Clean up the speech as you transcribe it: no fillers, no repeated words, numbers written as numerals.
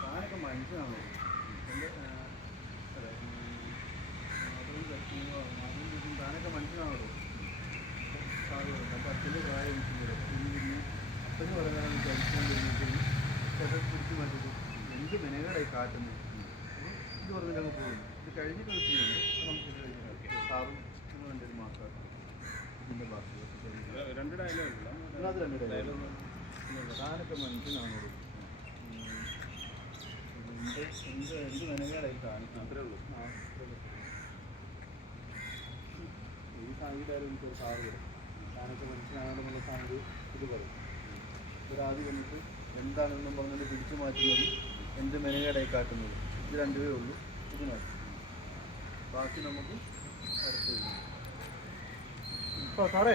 താനൊക്കെ മനുഷ്യനാണോ താനൊക്കെ മനുഷ്യനാണോ അപ്പം അച്ഛൻ്റെ പ്രായം അപ്പന് പറഞ്ഞാൽ കഴിക്കാൻ വരുമ്പോഴത്തേക്കും ചേട്ടൻ പിടിച്ചു മാറ്റിട്ട് എന്ത് മെനകേടായി കാട്ടുന്നത് ഇത് പറഞ്ഞിട്ട് അങ്ങ് പോകുന്നു. ഇത് കഴിഞ്ഞിട്ട് വെച്ചിട്ടുണ്ട് നമുക്ക് ഇത് കഴിഞ്ഞാൽ സാറും നിങ്ങൾ എൻ്റെ ഒരു മാസമാക്കും ഇതിൻ്റെ ബാക്കി രണ്ട് ഡയലോഗ് അത് രണ്ട് ഡയലോഗ് താനൊക്കെ മനുഷ്യനാണോ എന്ത് മെനകേടായി കാണിക്കും അത്രേ ഉള്ളൂ. ഈ സാഹിത്യം എനിക്ക് സാറ് വരും താനൊക്കെ മനസ്സിലാകണമെന്നുള്ള സാങ്ക് ഇത് പറയും. ഒരാദ്യം വന്നിട്ട് എന്താണെന്നും പറഞ്ഞുകൊണ്ട് പിടിച്ചു മാറ്റുന്നത് എന്ത് മെനകേടായി കാട്ടുന്നത് ഇത് രണ്ടുപേരേ ഉള്ളൂ. ഇത് മാറ്റും ബാക്കി നമുക്ക് അടുത്ത് സാറേ